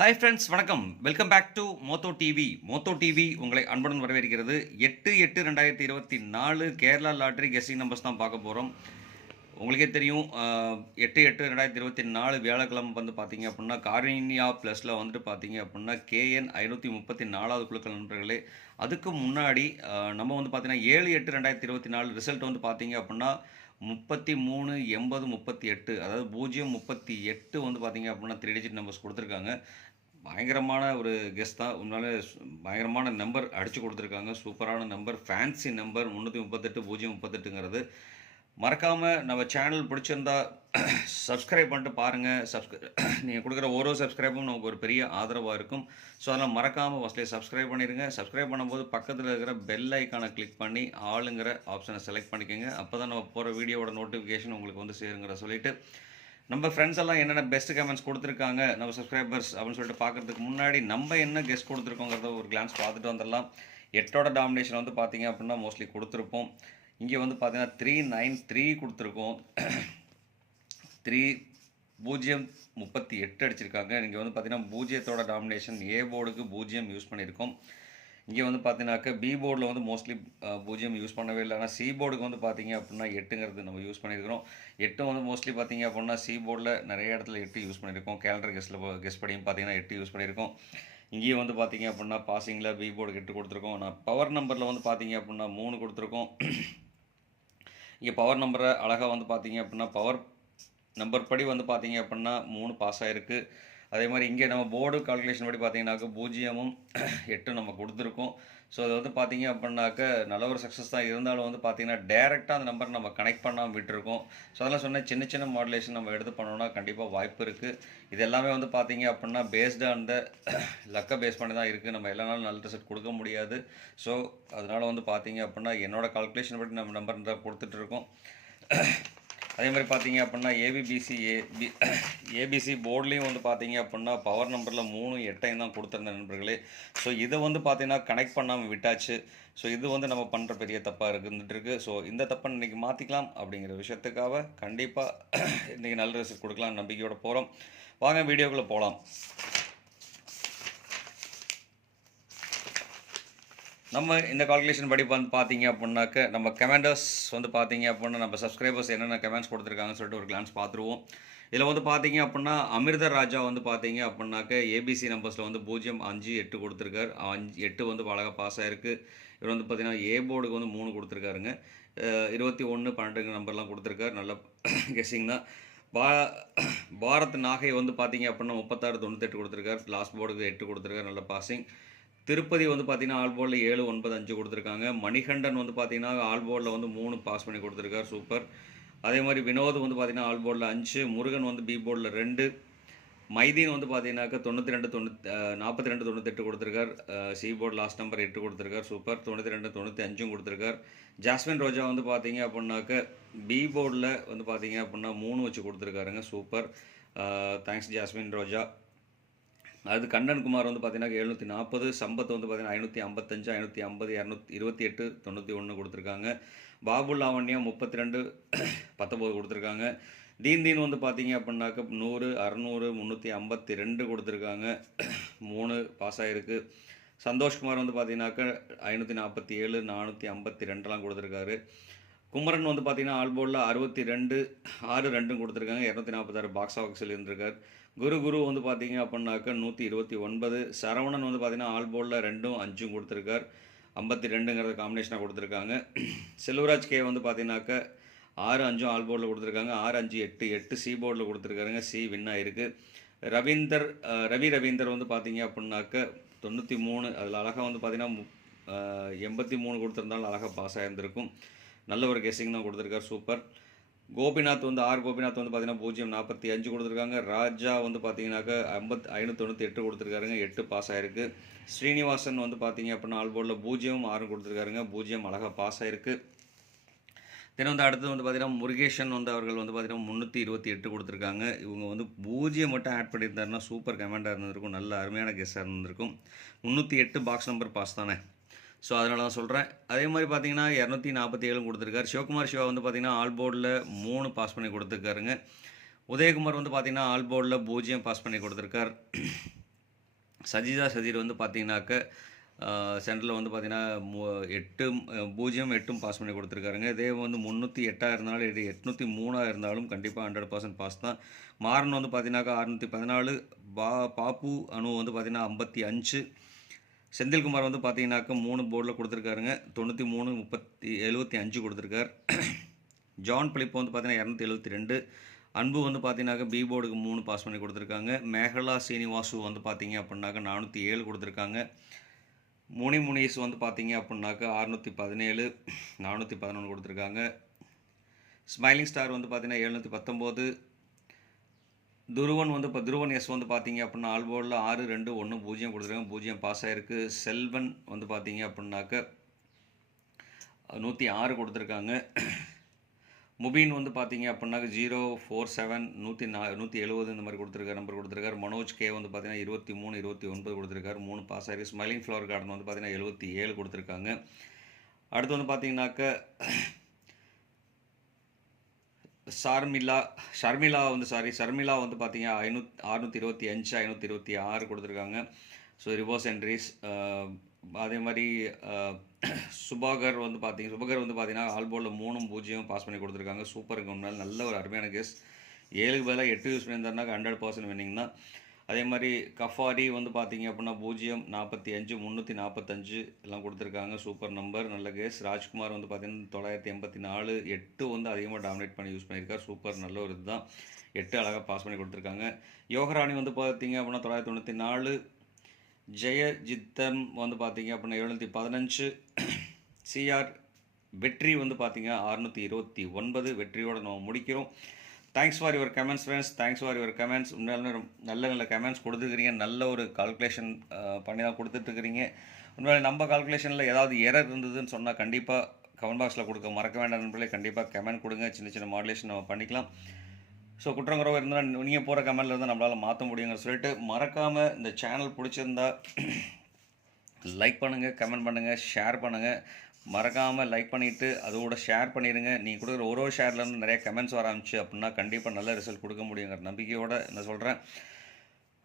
Hi friends வணக்கம். Welcome back to மோத்தோ TV மோத்தோ TV உங்களை அன்புடன் வரவேற்கிறது. எட்டு எட்டு ரெண்டாயிரத்தி இருபத்தி நாலு கேரளா லாட்ரி கெஸ்டிங் நம்பர்ஸ் தான் பார்க்க போகிறோம் உங்களுக்கே தெரியும் எட்டு எட்டு ரெண்டாயிரத்தி இருபத்தி நாலு வியாழக்கிழமை வந்து பார்த்தீங்க அப்படின்னா காரினியா ப்ளஸில் வந்துட்டு பார்த்தீங்க அப்படின்னா கேஎன் ஐநூற்றி முப்பத்தி நாலாவது குழுக்கள் நண்பர்களே அதுக்கு முன்னாடி நம்ம வந்து பார்த்தீங்கன்னா ஏழு எட்டு ரெண்டாயிரத்தி இருபத்தி நாலு ரிசல்ட் வந்து பார்த்தீங்க அப்படின்னா முப்பத்தி மூணு எண்பது முப்பத்தி எட்டு அதாவது பூஜ்ஜியம் முப்பத்தி எட்டு வந்து பார்த்தீங்க அப்படின்னா த்ரீ டிஜிட் நம்பர்ஸ் கொடுத்துருக்காங்க. பயங்கரமான ஒரு கெஸ்ட் தான். உண்மையிலே பயங்கரமான நம்பர் அடித்து கொடுத்துருக்காங்க. சூப்பரான நம்பர் ஃபேன்சி நம்பர் முந்நூற்றி முப்பத்தெட்டு பூஜ்ஜியம் முப்பத்தெட்டுங்கிறது. மறக்காமல் நம்ம சேனல் பிடிச்சிருந்தா சப்ஸ்கிரைப் பண்ணிட்டு பாருங்கள் சப்ஸ்கிரை நீங்கள் கொடுக்குற ஒரு சப்ஸ்கிரைபும் நமக்கு ஒரு பெரிய ஆதரவாக இருக்கும். ஸோ அதெல்லாம் மறக்காமல் ஃபஸ்ட்லேயே சப்ஸ்கிரைப் பண்ணிடுங்க சப்ஸ்கிரைப் பண்ணும்போது பக்கத்தில் இருக்கிற பெல் ஐக்கானை கிளிக் பண்ணி ஆளுங்கிற ஆப்ஷனை செலக்ட் பண்ணிக்கோங்க. அப்போ தான் நம்ம போகிற வீடியோட நோட்டிஃபிகேஷன் உங்களுக்கு வந்து சேருங்கிற சொல்லிவிட்டு நம்ம ஃப்ரெண்ட்ஸ் எல்லாம் என்னென்ன பெஸ்ட் கமெண்ட்ஸ் கொடுத்துருக்காங்க நம்ம சப்ஸ்கிரைபர்ஸ் அப்படின்னு சொல்லிட்டு பார்க்குறதுக்கு முன்னாடி நம்ம என்ன கெஸ்ட் கொடுத்துருக்கோங்கிறத ஒரு கிளான்ஸ் பார்த்துட்டு வந்துடலாம். எட்டோட டாமினேஷன் வந்து பார்த்தீங்க அப்படின்னா மோஸ்ட்லி கொடுத்துருப்போம். இங்கே வந்து பார்த்தீங்கன்னா த்ரீ நைன் த்ரீ கொடுத்துருக்கோம். த்ரீ பூஜ்ஜியம் முப்பத்தி எட்டு அடிச்சிருக்காங்க. இங்கே வந்து பார்த்தீங்கன்னா பூஜ்ஜியத்தோட டாமினேஷன் ஏ போர்டுக்கு பூஜ்ஜியம் யூஸ் பண்ணியிருக்கோம். இங்கே வந்து பார்த்தீங்கன்னாக்க பி போர்டில் வந்து மோஸ்ட்லி பூஜ்ஜியம் யூஸ் பண்ணவே இல்லை. ஆனால் சி போர்டுக்கு வந்து பார்த்தீங்க அப்படின்னா எட்டுங்கிறது நம்ம யூஸ் பண்ணியிருக்கிறோம். எட்டும் வந்து மோஸ்ட்லி பார்த்தீங்க அப்படின்னா சி போர்டில் நிறைய இடத்துல எட்டு யூஸ் பண்ணியிருக்கோம். கேலண்டர் கெஸ்ட்டில் கெஸ்ட் படியும் பார்த்தீங்கன்னா எட்டு யூஸ் பண்ணியிருக்கோம். இங்கேயும் வந்து பார்த்தீங்க அப்படின்னா பாசிங்கில் பி போர்டுக்கு எட்டு கொடுத்துருக்கோம். நான் பவர் நம்பரில் வந்து பார்த்தீங்க அப்படின்னா மூணு கொடுத்துருக்கோம். இங்கே பவர் நம்பரை அழகாக வந்து பார்த்தீங்க அப்படின்னா பவர் நம்பர் படி வந்து பார்த்தீங்க அப்படின்னா மூணு பாஸ் ஆகிருக்கு அதே மாதிரி இங்கே நம்ம போர்டு கால்குலேஷன் படி பார்த்தீங்கன்னாக்க பூஜ்ஜியமும் எட்டும் நம்ம கொடுத்துருக்கோம். ஸோ அது வந்து பார்த்தீங்க அப்படின்னாக்க நல்ல ஒரு சக்ஸஸ் தான். இருந்தாலும் வந்து பார்த்தீங்கன்னா டேரெக்டாக அந்த நம்பர் நம்ம கனெக்ட் பண்ணாமல் விட்டுருக்கோம். ஸோ அதெல்லாம் சொன்ன சின்ன சின்ன மாடுலேஷன் நம்ம எடுத்து பண்ணோம்னா கண்டிப்பாக வாய்ப்பு இருக்குது இது எல்லாமே வந்து பார்த்தீங்க அப்படின்னா ஆன் அந்த லக்கை பேஸ் பண்ணி தான் இருக்குது நம்ம எல்லா நாளும் நல்ல ரிசல்ட் கொடுக்க முடியாது. ஸோ அதனால் வந்து பார்த்தீங்க அப்படின்னா என்னோடய கால்குலேஷன் படி நம்ம நம்பர் தான் கொடுத்துட்ருக்கோம் அதே மாதிரி பார்த்தீங்க அப்படின்னா ஏபிபிசி ஏபி ஏபிசி போர்ட்லேயும் வந்து பார்த்தீங்க அப்படின்னா பவர் நம்பரில் மூணு எட்டையும் தான் கொடுத்துருந்த நண்பர்களே. ஸோ இதை வந்து பார்த்தீங்கன்னா கனெக்ட் பண்ணாமல் விட்டாச்சு. ஸோ இது வந்து நம்ம பண்ணுற பெரிய தப்பாக இருந்துட்டு இருக்குது ஸோ இந்த தப்பை இன்றைக்கி மாற்றிக்கலாம் அப்படிங்கிற விஷயத்துக்காக கண்டிப்பாக இன்றைக்கி நல்ல ரிசல்ட் கொடுக்கலாம் நம்பிக்கையோடு போகிறோம் வாங்க வீடியோக்குள்ளே போகலாம் நம்ம இந்த கால்குலேஷன் படி வந்து பார்த்தீங்க அப்படின்னாக்க நம்ம கமெண்டர்ஸ் வந்து பார்த்தீங்க அப்படின்னா நம்ம சப்ஸ்கிரைபர்ஸ் என்னென்ன கமெண்ட்ஸ் கொடுத்துருக்காங்கன்னு சொல்லிட்டு ஒரு கிளான்ஸ் பார்த்துருவோம் இதில் வந்து பார்த்தீங்க அப்படின்னா அமிர்தர் ராஜா வந்து பார்த்தீங்க அப்படின்னாக்க ஏபிசி நம்பர்ஸில் வந்து பூஜ்ஜியம் அஞ்சு எட்டு கொடுத்துருக்காரு. அஞ்சு எட்டு வந்து அழகாக பாஸ் ஆயிருக்கு. இவர் வந்து பார்த்தீங்கன்னா ஏ போர்டுக்கு வந்து மூணு கொடுத்துருக்காருங்க. இருபத்தி ஒன்று பன்னெண்டு நம்பர்லாம் கொடுத்துருக்காரு. நல்ல கெஸ்ஸிங் தான். பா பாரத் நாகை வந்து பார்த்தீங்க அப்படின்னா முப்பத்தாறு தொண்ணூத்தெட்டு கொடுத்துருக்காரு. லாஸ்ட் போர்டுக்கு எட்டு கொடுத்துருக்காரு. நல்ல பாசிங் திருப்பதி வந்து பார்த்தீங்கன்னா ஆல்போர்டில் ஏழு ஒன்பது அஞ்சு கொடுத்துருக்காங்க. மணிகண்டன் வந்து பார்த்தீங்கன்னா ஆல்போர்டில் வந்து மூணு பாஸ் பண்ணி கொடுத்துருக்காரு. சூப்பர். அதே மாதிரி வினோத் வந்து பார்த்தீங்கன்னா ஆல் போர்டில் அஞ்சு முருகன் வந்து பி போர்டில் ரெண்டு மைதீன் வந்து பார்த்தீங்கன்னாக்கா தொண்ணூற்றி ரெண்டு தொண்ணூற்றி நாற்பத்தி ரெண்டு தொண்ணூத்தெட்டு கொடுத்துருக்கார். சி போர்டு லாஸ்ட் நம்பர் எட்டு கொடுத்துருக்கார். சூப்பர். தொண்ணூற்றி ரெண்டு தொண்ணூற்றி அஞ்சும் கொடுத்துருக்கார். ஜாஸ்மின் ரோஜா வந்து பார்த்தீங்க அப்படின்னாக்க பி போர்டில் வந்து பார்த்தீங்க அப்படின்னா மூணு வச்சு கொடுத்துருக்காருங்க. சூப்பர். Thanks Jasmine Roja. அது கண்ணன் குமார் வந்து பார்த்தீங்கன்னா எழுநூற்றி நாற்பது சம்பத் வந்து பார்த்தீங்கன்னா ஐநூற்றி ஐம்பத்தஞ்சு ஐநூற்றி ஐம்பது இரநூத்தி இருபத்தி எட்டு தொண்ணூற்றி ஒன்று கொடுத்துருக்காங்க. பாபு லாவண்யா முப்பத்தி ரெண்டு பத்தொம்போது கொடுத்துருக்காங்க. தீன் தீன் வந்து பார்த்தீங்க அப்படின்னாக்க நூறு அறநூறு முந்நூற்றி ஐம்பத்தி ரெண்டு கொடுத்துருக்காங்க. மூணு பாஸ் ஆகிருக்கு சந்தோஷ்குமார் வந்து பார்த்தீங்கன்னாக்க ஐநூற்றி நாற்பத்தி ஏழு நானூற்றி ஐம்பத்தி ரெண்டுலாம் கொடுத்துருக்காரு. குமரன் வந்து பார்த்தீங்கன்னா ஆல்போர்டில் அறுபத்தி ரெண்டு ஆறு ரெண்டும் கொடுத்துருக்காங்க. இரநூத்தி நாற்பத்தாறு பாக்ஸ் ஆஃபீஸில் இருந்திருக்கார். குரு குரு வந்து பார்த்தீங்க அப்படின்னாக்க நூற்றி இருபத்தி ஒன்பது. சரவணன் வந்து பார்த்தீங்கன்னா ஆல்போர்டில் ரெண்டும் அஞ்சும் கொடுத்துருக்கார். ஐம்பத்தி ரெண்டுங்கிறத காம்பினேஷனாக கொடுத்துருக்காங்க. செல்வராஜ் கே வந்து பார்த்தீங்கன்னாக்க ஆறு அஞ்சும் ஆல் போர்டில் கொடுத்துருக்காங்க. ஆறு அஞ்சு எட்டு எட்டு சி போர்டில் கொடுத்துருக்காருங்க. சி வின் ஆயிருக்கு. ரவீந்தர் ரவி ரவீந்தர் வந்து பார்த்தீங்க அப்படின்னாக்க தொண்ணூற்றி மூணு. அதில் அழகாக வந்து பார்த்தீங்கன்னா எண்பத்தி மூணு கொடுத்துருந்தாலும் அழகாக பாஸ் ஆகியிருந்திருக்கும் நல்ல ஒரு கெஸ்ஸிங் தான் கொடுத்துருக்காரு. சூப்பர். கோபிநாத் வந்து ஆர் கோபிநாத் வந்து பார்த்தீங்கன்னா பூஜ்ஜியம் நாற்பத்தி அஞ்சு கொடுத்துருக்காங்க. ராஜா வந்து பார்த்தீங்கன்னாக்க ஐம்பத் ஐநூற்றி தொண்ணூற்றி எட்டு கொடுத்துருக்காருங்க. எட்டு பாஸ் ஆயிருக்கு. ஸ்ரீனிவாசன் வந்து பார்த்தீங்க அப்படின்னா ஆல் போர்டில் பூஜ்ஜியம் ஆறும் கொடுத்துருக்காருங்க. பூஜ்ஜியம் அழகாக பாஸ் ஆயிருக்கு. தென் வந்து அடுத்தது வந்து பார்த்தீங்கன்னா முருகேஷன் வந்து அவர்கள் வந்து பார்த்தீங்கன்னா முந்நூற்றி இருபத்தி எட்டு கொடுத்துருக்காங்க. இவங்க வந்து பூஜ்ஜியம் மட்டும் ஆட் பண்ணியிருந்தாருன்னா சூப்பர் கமெண்டாக இருந்திருக்கும். நல்ல அருமையான கெஸ்ஸாக இருந்திருக்கும். முந்நூற்றி எட்டு பாக்ஸ் நம்பர் பாஸ் தானே? ஸோ அதனால தான் சொல்கிறேன் அதே மாதிரி பார்த்தீங்கன்னா இரநூத்தி நாற்பத்தி ஏழும் கொடுத்துருக்காரு. சிவகுமார் சிவா வந்து பார்த்தீங்கன்னா ஆல் போர்டில் மூணு பாஸ் பண்ணி கொடுத்துருக்காருங்க. உதயகுமார் வந்து பார்த்தீங்கன்னா ஆல் போர்டில் பூஜ்ஜியம் பாஸ் பண்ணி கொடுத்துருக்கார். சஜிதா சஜீர் வந்து பார்த்தீங்கன்னாக்க சென்டரில் வந்து பார்த்தீங்கன்னா மு எட்டு பூஜ்ஜியம் எட்டும் பாஸ் பண்ணி கொடுத்துருக்காருங்க. இதே வந்து முந்நூற்றி எட்டாக இருந்தாலும் இது எட்நூற்றி மூணாக இருந்தாலும் கண்டிப்பாக ஹண்ட்ரட் பர்சன்ட் பாஸ் தான். மாறன் வந்து பார்த்தீங்கன்னாக்கா அறுநூற்றி பதினாலு. பா பாப்பு அணு வந்து பார்த்தீங்கன்னா ஐம்பத்தி அஞ்சு. செந்தில்குமார் வந்து பார்த்தீங்கன்னாக்கா மூணு போர்டில் கொடுத்துருக்காருங்க. தொண்ணூற்றி மூணு முப்பத்தி எழுபத்தி அஞ்சு கொடுத்துருக்கார். ஜான் பிலிப் வந்து பார்த்தீங்கன்னா இரநூத்தி எழுபத்தி ரெண்டு. அன்பு வந்து பார்த்தீங்கன்னாக்கா பி போர்டுக்கு மூணு பாஸ் பண்ணி கொடுத்துருக்காங்க. மேகலா சீனிவாசு வந்து பார்த்தீங்க அப்படின்னாக்க நானூற்றி ஏழு கொடுத்துருக்காங்க. முனி முனிஸ் வந்து பார்த்தீங்க அப்படின்னாக்க அறுநூற்றி பதினேழு நானூற்றி பதினொன்று கொடுத்துருக்காங்க. ஸ்மைலிங் ஸ்டார் வந்து பார்த்தீங்கன்னா எழுநூற்றி பத்தொம்போது. துருவன் வந்து இப்போ துருவன் எஸ் வந்து பார்த்தீங்க அப்படின்னா ஆல் போர்டில் ஆறு ரெண்டு ஒன்று பூஜ்ஜியம் கொடுத்துருக்காங்க. பூஜ்ஜியம் பாஸ் ஆகிருக்கு செல்வன் வந்து பார்த்தீங்க அப்படின்னாக்க நூற்றி ஆறு கொடுத்துருக்காங்க. முபீன் வந்து பார்த்தீங்க அப்படின்னாக்க ஜீரோ ஃபோர் செவன் நூற்றி நா நூற்றி எழுபது இந்த மாதிரி கொடுத்துருக்காரு நம்பர் கொடுத்துருக்காரு. மனோஜ் கே வந்து பார்த்தீங்கன்னா இருபத்தி மூணு இருபத்தி ஒன்பது கொடுத்துருக்காரு. மூணு பாஸ் ஆகிருக்கு ஸ்மைலிங் ஃப்ளவர் கார்டன் வந்து பார்த்தீங்கன்னா எழுபத்தி ஏழு கொடுத்துருக்காங்க. அடுத்து வந்து பார்த்தீங்கன்னாக்க ஷார்மிளா ஷர்மிளா வந்து சாரி ஷர்மிளா வந்து பார்த்தீங்கன்னா ஐநூத் அறுநூற்றி இருபத்தி அஞ்சு ஐநூற்றி இருபத்தி ஆறு கொடுத்துருக்காங்க. ஸோ ரிவர்ஸ் என்ட்ரிஸ் அதே மாதிரி சுபாகர் வந்து பார்த்தீங்க சுபாகர் வந்து பார்த்தீங்கன்னா ஆல்போலில் மூணும் பூஜ்ஜியம் பாஸ் பண்ணி கொடுத்துருக்காங்க. சூப்பர் முன்னால் நல்ல ஒரு அருமையான கேஸ் ஏழுக்கு பதிலாக எட்டு யூஸ் பண்ணியிருந்தாருனாக்க ஹண்ட்ரட் பர்சன்ட் வின்னிங் தான். அதே மாதிரி கஃபாரி வந்து பார்த்தீங்க அப்படின்னா பூஜ்ஜியம் நாற்பத்தி அஞ்சு முந்நூற்றி நாற்பத்தஞ்சு எல்லாம் கொடுத்துருக்காங்க. Super number. நல்ல கேஸ். ராஜ்குமார் வந்து பார்த்தீங்கன்னா தொள்ளாயிரத்தி எண்பத்தி நாலு எட்டு வந்து அதிகமாக டாமினேட் பண்ணி யூஸ் பண்ணியிருக்கார். சூப்பர். நல்ல ஒரு இதுதான். எட்டு அழகாக பாஸ் பண்ணி கொடுத்துருக்காங்க. யோகராணி வந்து பார்த்தீங்க அப்படின்னா தொள்ளாயிரத்தி தொண்ணூற்றி நாலு ஜெயஜித்தம் வந்து பார்த்தீங்க அப்படின்னா எழுநூற்றி பதினஞ்சு சிஆர் வெற்றி வந்து பார்த்தீங்க அறுநூற்றி இருபத்தி ஒன்பது. வெற்றியோடு நம்ம முடிக்கிறோம். Thanks for your comments friends thanks for your comments உண்மையாலுமே நல்ல நல்ல கமெண்ட்ஸ் கொடுத்துருக்கிறீங்க. நல்ல ஒரு கால்குலேஷன் பண்ணி தான் கொடுத்துட்ருக்கிறீங்க. உண்மையிலே நம்ம கால்குலேஷனில் ஏதாவது எரர் இருந்ததுன்னு சொன்னால் கண்டிப்பாக கமெண்ட் பாக்ஸில் கொடுக்க மறக்க வேண்டாம் நண்பர்களே. கண்டிப்பாக கமெண்ட் கொடுங்க. சின்ன சின்ன மாடுலேஷன் நம்ம பண்ணிக்கலாம். ஸோ குற்றங்குறவு இருந்தால் நீங்கள் போகிற கமெண்டில் இருந்தால் நம்மளால் மாற்ற முடியுங்கிற சொல்லிட்டு மறக்காமல் இந்த சேனல் பிடிச்சிருந்தா லைக் பண்ணுங்கள் கமெண்ட் பண்ணுங்கள் ஷேர் பண்ணுங்கள் மறக்காமல் லைக் பண்ணிவிட்டு அதோட ஷேர் பண்ணிடுங்க நீங்கள் கொடுக்குற ஒரு ஒரு ஷேர்லேருந்து நிறைய கமெண்ட்ஸ் வர ஆரம்பிச்சு அப்படின்னா கண்டிப்பாக நல்ல ரிசல்ட் கொடுக்க முடியுங்கிற நம்பிக்கையோடு நான் சொல்கிறேன்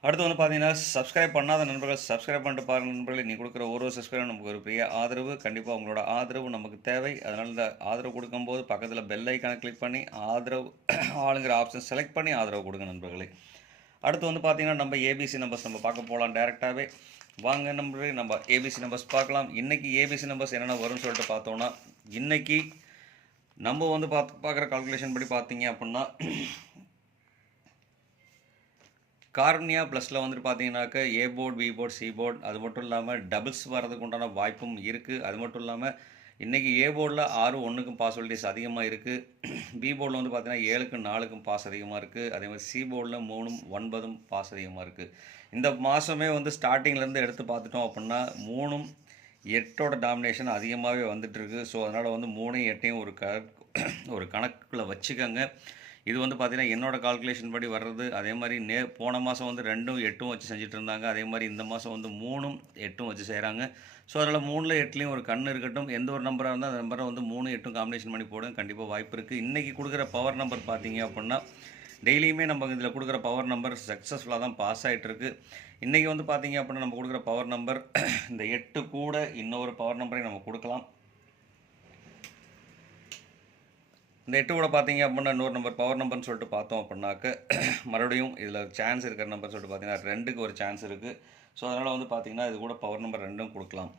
அடுத்து வந்து பார்த்தீங்கன்னா சப்ஸ்கிரைப் பண்ணாத நண்பர்கள் சப்ஸ்கிரைப் பண்ணிட்டு பாருங்க நண்பர்களே. நீ கொடுக்குற ஒரு ஒரு சப்ஸ்கிரைப் நமக்கு ஒரு பெரிய ஆதரவு. கண்டிப்பாக உங்களோட ஆதரவு நமக்கு தேவை. அதனால் இந்த ஆதரவு கொடுக்கும்போது பக்கத்தில் பெல் ஐக்கானை கிளிக் பண்ணி ஆதரவு ஆளுங்கிற ஆப்ஷன் செலக்ட் பண்ணி ஆதரவு கொடுங்க நண்பர்களே. அடுத்து வந்து பார்த்தீங்கன்னா நம்ம ஏபிசி நம்பர்ஸ் நம்ம பார்க்க போகலாம் டேரெக்டாகவே வாங்க நம்பர்களே நம்ம ஏபிசி நம்பர்ஸ் பார்க்கலாம். இன்றைக்கி ஏபிசி நம்பர்ஸ் என்னென்ன வரும்னு சொல்லிட்டு பார்த்தோன்னா இன்றைக்கி நம்ம வந்து பார்த்து பார்க்குற கால்குலேஷன் படி பார்த்தீங்க அப்படின்னா கார்னியா ப்ளஸில் வந்துட்டு பார்த்தீங்கன்னாக்க A board B board C board அது மட்டும் இல்லாமல் டபுள்ஸ் வர்றதுக்கு உண்டான வாய்ப்பும் இருக்குது அது மட்டும் இல்லாமல் இன்றைக்கி ஏ போர்டில் ஆறு ஒன்றுக்கும் பாசிபிலிட்டிஸ் அதிகமாக இருக்குது பி போர்டில் வந்து பார்த்தீங்கன்னா ஏழுக்கும் நாலுக்கும் பாஸ் அதிகமாக இருக்குது அதே மாதிரி சி போர்டில் மூணும் ஒன்பதும் பாஸ் அதிகமாக இருக்குது இந்த மாதமே வந்து ஸ்டார்டிங்லேருந்து எடுத்து பார்த்துட்டோம் அப்படின்னா மூணும் எட்டோட டாமினேஷன் அதிகமாகவே வந்துட்டுருக்கு. ஸோ அதனால் வந்து மூணையும் எட்டையும் ஒரு க ஒரு கணக்கில் வச்சுக்கோங்க. இது வந்து பார்த்திங்கன்னா என்னோடய கால்குலேஷன் படி வர்றது. அதே மாதிரி நே போன மாதம் வந்து ரெண்டும் எட்டும் வச்சு செஞ்சுட்டு இருந்தாங்க. அதே மாதிரி இந்த மாதம் வந்து மூணும் எட்டும் வச்சு செய்கிறாங்க ஸோ அதனால் மூணில் எட்டுலேயும் ஒரு கண் இருக்கட்டும். எந்த ஒரு நம்பராக இருந்தால் அந்த நம்பரை வந்து மூணு எட்டும் காம்பினேஷன் பண்ணி போடுங்க. கண்டிப்பாக வாய்ப்பு இருக்குது இன்றைக்கி கொடுக்குற பவர் நம்பர் பார்த்தீங்க அப்படின்னா டெய்லியுமே நம்ம இதில் கொடுக்குற பவர் நம்பர் சக்ஸஸ்ஃபுல்லாக தான் பாஸ் ஆகிட்டுருக்கு இன்றைக்கி வந்து பார்த்தீங்க அப்படின்னா நம்ம கொடுக்குற பவர் நம்பர் இந்த எட்டு கூட இன்னொரு பவர் நம்பரையும் நம்ம கொடுக்கலாம். இந்த எட்டு கூட பார்த்தீங்க அப்படின்னா இன்னொரு நம்பர் பவர் நம்பர்னு சொல்லிட்டு பார்த்தோம் அப்படின்னாக்க மறுபடியும் இதில் சான்ஸ் இருக்கிற நம்பர் சொல்லிட்டு பார்த்தீங்கன்னா ரெண்டுக்கு ஒரு சான்ஸ் இருக்குது ஸோ அதனால் வந்து பார்த்திங்கன்னா இது கூட பவர் நம்பர் ரெண்டும் கொடுக்கலாம்.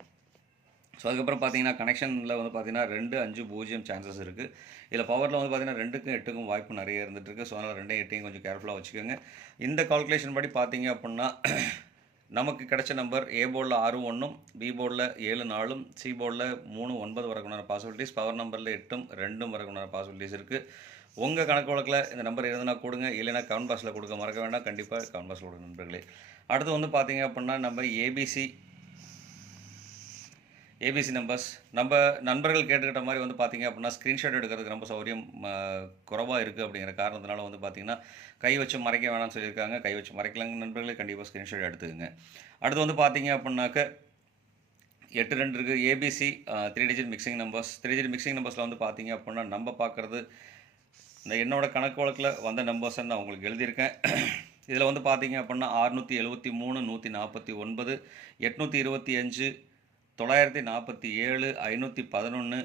ஸோ அதுக்கப்புறம் பார்த்தீங்கன்னா கனெக்ஷனில் வந்து பார்த்தீங்கன்னா ரெண்டு அஞ்சு பூஜ்ஜியம் சான்சஸ் இருக்குது இதில் பவரில் வந்து பார்த்தீங்கன்னா ரெண்டுக்கும் எட்டுக்கும் வாய்ப்பு நிறைய இருந்துகிட்ருக்கு ஸோ அதனால் ரெண்டையும் எட்டையும் கொஞ்சம் கேர்ஃபுல்லாக வச்சுக்கோங்க. இந்த கால்குலேஷன் படி பார்த்தீங்க அப்படின்னா நமக்கு கிடைச்ச நம்பர் ஏ போர்டில் ஆறு ஒன்றும் பி போர்டில் ஏழு நாலும் சி போர்டில் மூணு ஒன்பது வரக்குண்டான பாசிபிலிட்டிஸ் பவர் நம்பரில் எட்டும் ரெண்டும் வரக்குண்டான பாசிபிலிட்டிஸ் இருக்குது உங்கள் கணக்கு வழக்கில் இந்த நம்பர் எதுனா கொடுங்க. இல்லைன்னா கவுண்ட் பாக்ஸில் கொடுக்க மறக்க வேண்டாம். கண்டிப்பாக கவுண்ட் பாக்ஸில் கொடுங்க நண்பர்களே. அடுத்து வந்து பார்த்தீங்க அப்படின்னா நம்ம ஏபிசி ஏபிசி நம்பர்ஸ் நம்ம நண்பர்கள் கேட்டுக்கிட்ட மாதிரி வந்து பார்த்தீங்க அப்படின்னா ஸ்க்ரீன்ஷாட் எடுக்கிறதுக்கு ரொம்ப சௌகரியம் குறவாக இருக்குது அப்படிங்கிற காரணத்தினால வந்து பார்த்தீங்கன்னா கை வச்சு மறைக்க வேணாம்னு சொல்லியிருக்காங்க. கை வச்சு மறைக்கலங்க நண்பர்களே கண்டிப்பாக ஸ்க்ரீன்ஷாட் எடுத்துக்கோங்க. அடுத்து வந்து பார்த்தீங்க அப்படின்னாக்க எட்டு ரெண்டு இருக்குது ABC three digit mixing numbers three digit mixing நம்பர்ஸில் வந்து பார்த்தீங்க அப்படின்னா நம்ம பார்க்குறது இந்த என்னோடய கணக்கு வழக்கில் வந்த நம்பர்ஸை நான் உங்களுக்கு எழுதியிருக்கேன். இதில் வந்து பார்த்தீங்க அப்படின்னா அறுநூற்றி எழுபத்தி மூணு நூற்றி நாற்பத்தி ஒன்பது எட்நூற்றி இருபத்தி அஞ்சு தொள்ளாயிரத்தி நாற்பத்தி ஏழு ஐநூற்றி பதினொன்று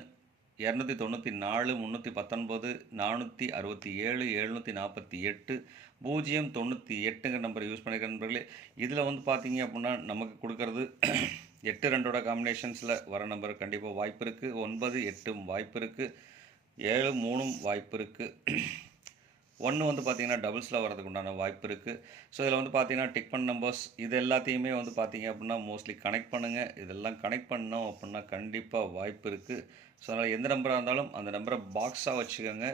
இரநூத்தி தொண்ணூற்றி நாலு முந்நூற்றி பத்தொன்பது நானூற்றி அறுபத்தி ஏழு எழுநூற்றி நாற்பத்தி எட்டு பூஜ்ஜியம் தொண்ணூற்றி எட்டுங்கிற நம்பர் யூஸ் பண்ணிக்கிற நண்பர்களே இதில் வந்து பார்த்தீங்க அப்படின்னா நமக்கு கொடுக்கறது எட்டு ரெண்டோட காம்பினேஷன்ஸில் வர நம்பர் கண்டிப்பாக வாய்ப்பு இருக்குது ஒன்பது எட்டும் வாய்ப்பு இருக்குது ஏழு மூணும் வாய்ப்பு இருக்குது ஒன்று வந்து பார்த்தீங்கன்னா டபுள்ஸில் வரதுக்கு உண்டான வாய்ப்பு இருக்குது ஸோ இதில் வந்து பார்த்தீங்கன்னா டிக் பண்ண நம்பர்ஸ் இது எல்லாத்தையுமே வந்து பார்த்தீங்க அப்படின்னா மோஸ்ட்லி கனெக்ட் பண்ணுங்கள் இதெல்லாம் கனெக்ட் பண்ணோம் அப்படின்னா கண்டிப்பாக வாய்ப்பு இருக்குது ஸோ அதனால் எந்த நம்பராக இருந்தாலும் அந்த நம்பரை பாக்ஸாக வச்சுக்கோங்க.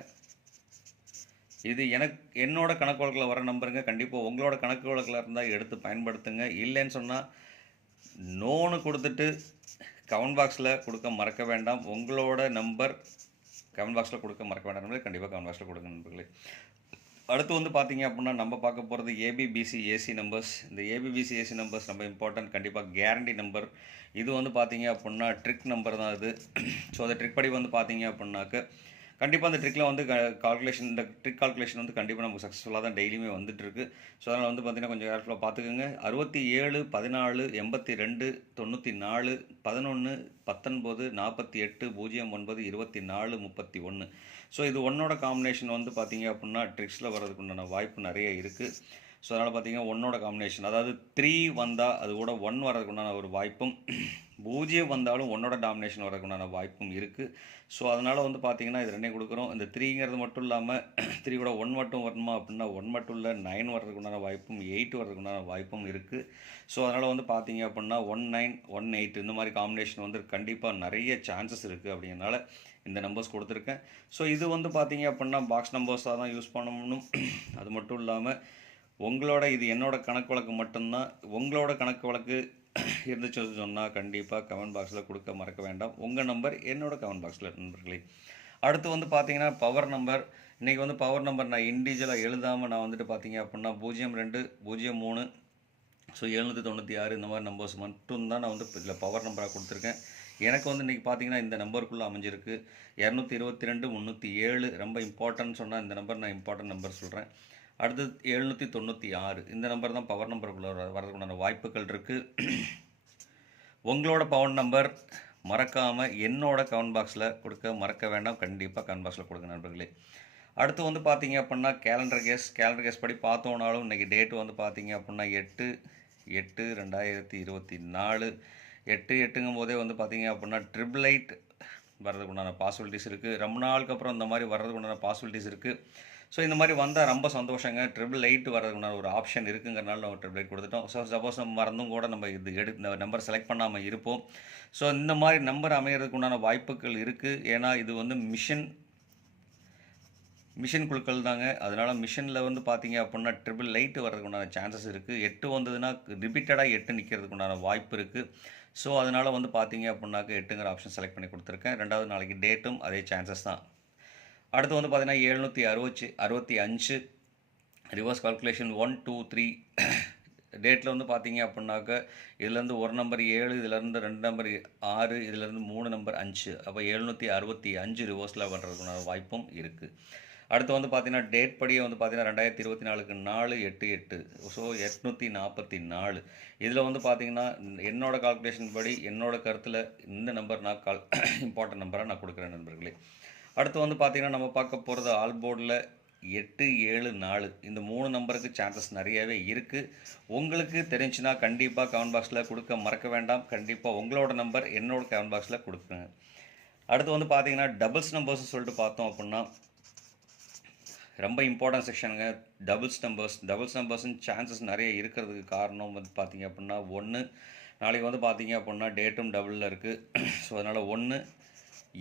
இது எனக்கு என்னோட கணக்கு வழக்கில் வர நம்பருங்க கண்டிப்பாக உங்களோட கணக்கு வழக்கில் இருந்தால் எடுத்து பயன்படுத்துங்க. இல்லைன்னு சொன்னால் நோனு கொடுத்துட்டு கமெண்ட் பாக்ஸில் கொடுக்க மறக்க வேண்டாம். உங்களோட நம்பர் கமெண்ட் பாக்ஸில் கொடுக்க மறக்க வேண்டாம். நம்பர் கண்டிப்பாக கமெண்ட் பாக்ஸில் கொடுங்க நண்பர்களே. அடுத்து வந்து பார்த்தீங்க அப்படின்னா நம்ம பார்க்க போகிறது ஏபிபிசி ஏசி நம்பர்ஸ் இந்த ஏபிபிசி ஏசி நம்பர்ஸ் ரொம்ப இம்பார்ட்டன்ட் கண்டிப்பாக கேரண்டி நம்பர் இது வந்து பார்த்தீங்க அப்படின்னா ட்ரிக் நம்பர் தான் இது. ஸோ அந்த ட்ரிக் படி வந்து பார்த்தீங்க அப்படின்னாக்க கண்டிப்பாக அந்த ட்ரிக்கில் வந்து கால்குலேஷன் இந்த ட்ரிக் கால்குலேஷன் வந்து கண்டிப்பாக நமக்கு சக்ஸஸ்ஃபுல்லாக தான் டெய்லியுமே வந்துட்டுருக்கு. ஸோ அதனால் வந்து பார்த்தீங்கன்னா கொஞ்சம் கேர்ஃபுல்லாக பார்த்துக்கோங்க அறுபத்தி ஏழு பதினாலு எண்பத்தி ரெண்டு தொண்ணூற்றி நாலு பதினொன்று பத்தொன்பது நாற்பத்தி எட்டு பூஜ்ஜியம் ஒன்பது இருபத்தி நாலு முப்பத்தி ஒன்று ஸோ இது ஒன்னோட காம்பினேஷன் வந்து பார்த்தீங்க அப்படின்னா ட்ரிக்ஸில் வர்றதுக்கு உண்டான வாய்ப்பு நிறைய இருக்குது ஸோ அதனால் பார்த்தீங்கன்னா ஒன்னோட காம்பினேஷன் அதாவது த்ரீ வந்தால் அது கூட ஒன் வர்றதுக்கு உண்டான ஒரு வாய்ப்பும் பூஜ்ஜியம் வந்தாலும் ஒன்னோட டாமினேஷன் வரக்குண்டான வாய்ப்பும் இருக்குது ஸோ அதனால் வந்து பார்த்தீங்கன்னா இது ரெண்டையும் கொடுக்குறோம். இந்த த்ரீங்கிறது மட்டும் இல்லாமல் த்ரீ கூட ஒன் மட்டும் வரணுமா அப்படின்னா ஒன் மட்டும் இல்லை நைன் வர்றதுக்குண்டான வாய்ப்பும் எயிட் வர்றதுக்குண்டான வாய்ப்பும் இருக்குது ஸோ அதனால் வந்து பார்த்தீங்க அப்படின்னா ஒன் நைன் ஒன் எயிட் இந்த மாதிரி காம்பினேஷன் வந்து கண்டிப்பாக நிறைய சான்சஸ் இருக்குது அப்படிங்கிறனால இந்த நம்பர்ஸ் கொடுத்துருக்கேன். ஸோ இது வந்து பார்த்தீங்க அப்படின்னா பாக்ஸ் நம்பர்ஸாக தான் யூஸ் பண்ணணும். அது மட்டும் இல்லாமல் உங்களோட இது என்னோட கணக்கு வழக்கு மட்டும்தான். உங்களோட கணக்கு வழக்கு இருந்துச்சு சொன்னால் கண்டிப்பாக கமெண்ட் பாக்ஸில் கொடுக்க மறக்க வேண்டாம். உங்கள் நம்பர் என்னோட கமெண்ட் பாக்ஸில் நண்பர்களே. அடுத்து வந்து பார்த்தீங்கன்னா பவர் நம்பர் இன்றைக்கி வந்து பவர் நம்பர் நான் இண்டிவிஜுவலாக எழுதாமல் நான் வந்துட்டு பார்த்தீங்க அப்படின்னா பூஜ்ஜியம் ரெண்டு பூஜ்ஜியம் மூணு ஸோ எழுநூற்றி தொண்ணூற்றி ஆறு இந்த மாதிரி நம்பர்ஸ் மட்டும்தான் நான் வந்து இதில் பவர் நம்பராக கொடுத்துருக்கேன். எனக்கு வந்து இன்றைக்கி பார்த்தீங்கன்னா இந்த நம்பருக்குள்ளே அமைஞ்சிருக்கு. இரநூத்தி இருபத்தி ரெண்டு முந்நூற்றி ஏழு ரொம்ப இம்பார்ட்டன்ட் சொன்னால் இந்த நம்பர் நான் இம்பார்ட்டன்ட் நம்பர் சொல்கிறேன் அடுத்தது எழுநூற்றி தொண்ணூற்றி ஆறு. இந்த நம்பர் தான் பவர் நம்பருக்குள்ளே வர வரதுக்குண்டான வாய்ப்புகள் இருக்குது உங்களோட பவர் நம்பர் மறக்காமல் என்னோட கமெண்ட் பாக்ஸில் கொடுக்க மறக்க வேண்டாம். கண்டிப்பாக கமெண்ட் பாக்ஸில் கொடுங்க நண்பர்களே. அடுத்து வந்து பார்த்தீங்க அப்படின்னா கேலண்டர் கேஸ் கேலண்டர் கேஸ் படி பார்த்தோன்னாலும் இன்றைக்கி டேட்டு வந்து பார்த்தீங்க அப்படின்னா எட்டு எட்டு ரெண்டாயிரத்தி இருபத்தி நாலு. எட்டு எட்டுங்கும் போதே வந்து பார்த்தீங்க அப்படின்னா ட்ரிபிள் எயிட் வர்றதுக்கு உண்டான பாசிபிலிட்டிஸ் இருக்குது ரொம்ப நாளுக்கு அப்புறம் இந்த மாதிரி வர்றதுக்கு உண்டான பாசிபிலிட்டிஸ் இருக்குது ஸோ இந்த மாதிரி வந்தால் ரொம்ப சந்தோஷங்க. ட்ரிபிள் எயிட் வரதுக்குண்டான ஒரு ஆப்ஷன் இருக்குங்கிறனால நம்ம ட்ரிபிள் எயிட் கொடுத்துட்டோம். ஸோ சப்போஸ் நம்ம மறந்தும் கூட நம்ம இது எடு இந்த நம்பர் செலக்ட் பண்ணாமல் இருப்போம். ஸோ இந்த மாதிரி நம்பர் அமையிறதுக்கு உண்டான வாய்ப்புகள் இருக்குது ஏன்னா இது வந்து மிஷின் மிஷின் குழுக்கள் தாங்க. அதனால் மிஷினில் வந்து பார்த்தீங்க அப்படின்னா ட்ரிபிள் லைட்டு வர்றதுக்கு உண்டான சான்சஸ் இருக்குது எட்டு வந்ததுன்னா ரிப்பீட்டடாக எட்டு நிற்கிறதுக்கு உண்டான வாய்ப்பு இருக்குது ஸோ அதனால் வந்து பார்த்தீங்க அப்படின்னாக்க எட்டுங்கிற ஆப்ஷன் செலக்ட் பண்ணி கொடுத்துருக்கேன். ரெண்டாவது நாளைக்கு டேட்டும் அதே சான்சஸ் தான். அடுத்து வந்து பார்த்தீங்கன்னா எழுநூற்றி அறுபத்தி அறுபத்தி அஞ்சு reverse calculation one two three டேட்டில் வந்து பார்த்தீங்க அப்படின்னாக்க இதுலேருந்து ஒரு நம்பர் ஏழு இதுலேருந்து ரெண்டு நம்பர் ஆறு இதுலேருந்து மூணு நம்பர் அஞ்சு. அப்போ எழுநூற்றி அறுபத்தி அஞ்சு ரிவர்ஸில் பண்ணுறதுக்கான வாய்ப்பும் இருக்குது அடுத்து வந்து பார்த்தீங்கன்னா டேட் படியே வந்து பார்த்தீங்கன்னா ரெண்டாயிரத்தி இருபத்தி நாலுக்கு நாலு எட்டு எட்டு. ஸோ எட்நூற்றி நாற்பத்தி நாலு. இதில் வந்து பார்த்தீங்கன்னா என்னோடய கால்குலேஷன் படி என்னோடய கருத்தில் இந்த நம்பர் நான் கால் இம்பார்ட்டன்ட் நம்பராக நான் கொடுக்குறேன் நண்பர்களே. அடுத்து வந்து பார்த்திங்கன்னா நம்ம பார்க்க போகிறது ஆல் போர்டில் எட்டு ஏழு நாலு. இந்த மூணு நம்பருக்கு சான்சஸ் நிறையவே இருக்குது உங்களுக்கு தெரிஞ்சுன்னா கண்டிப்பாக கமெண்ட் பாக்ஸில் கொடுக்க மறக்க வேண்டாம். கண்டிப்பாக உங்களோட நம்பர் என்னோட கமெண்ட் பாக்ஸில் கொடுக்குங்க அடுத்து வந்து பார்த்தீங்கன்னா டபுள்ஸ் நம்பர்ஸ் சொல்லிட்டு பார்த்தோம் அப்படின்னா ரொம்ப இம்பார்ட்டன்ட் செக்ஷனுங்க டபுள்ஸ் நம்பர்ஸ் டபுள்ஸ் நம்பர்ஸ்னு சான்சஸ் நிறைய இருக்கிறதுக்கு காரணம் வந்து பார்த்தீங்க அப்படின்னா ஒன்று நாளைக்கு வந்து பார்த்தீங்க அப்படின்னா டேட்டும் டபுளில் இருக்குது ஸோ அதனால் ஒன்று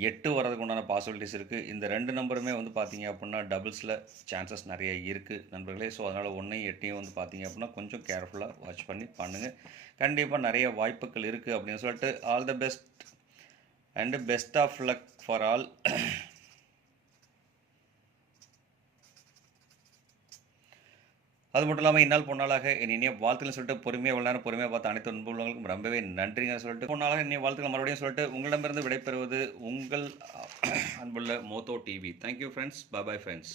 எட்டு வரதுக்கு உண்டான பாசிபிலிட்டிஸ் இருக்குது இந்த ரெண்டு நம்பருமே வந்து பார்த்தீங்க அப்படின்னா டபுள்ஸில் சான்சஸ் நிறைய இருக்குது நண்பர்களே. ஸோ அதனால் ஒன்றையும் எட்டையும் வந்து பார்த்தீங்க அப்படின்னா கொஞ்சம் கேர்ஃபுல்லாக வாட்ச் பண்ணி பண்ணுங்கள் கண்டிப்பாக நிறைய வாய்ப்புகள் இருக்குது அப்படின்னு சொல்லிட்டு all the best and best of luck for all அது மட்டும் இல்லாமல் இந்நாள் பொன்னாளாக என் இனிய வாழ்த்துக்கள் சொல்லிட்டு பொறுமையாக உள்ள நேரம் பொறுமையாக பார்த்து அனைத்து அன்புள்ளவங்களுக்கும் ரொம்பவே நன்றிங்க சொல்லிட்டு. பொன்னாளாக இனிய வாழ்த்துக்கள் மறுபடியும் சொல்லிட்டு உங்களிடமிருந்து விடைபெறுவது உங்கள் அன்புள்ள மோத்தோ TV. Thank you friends bye friends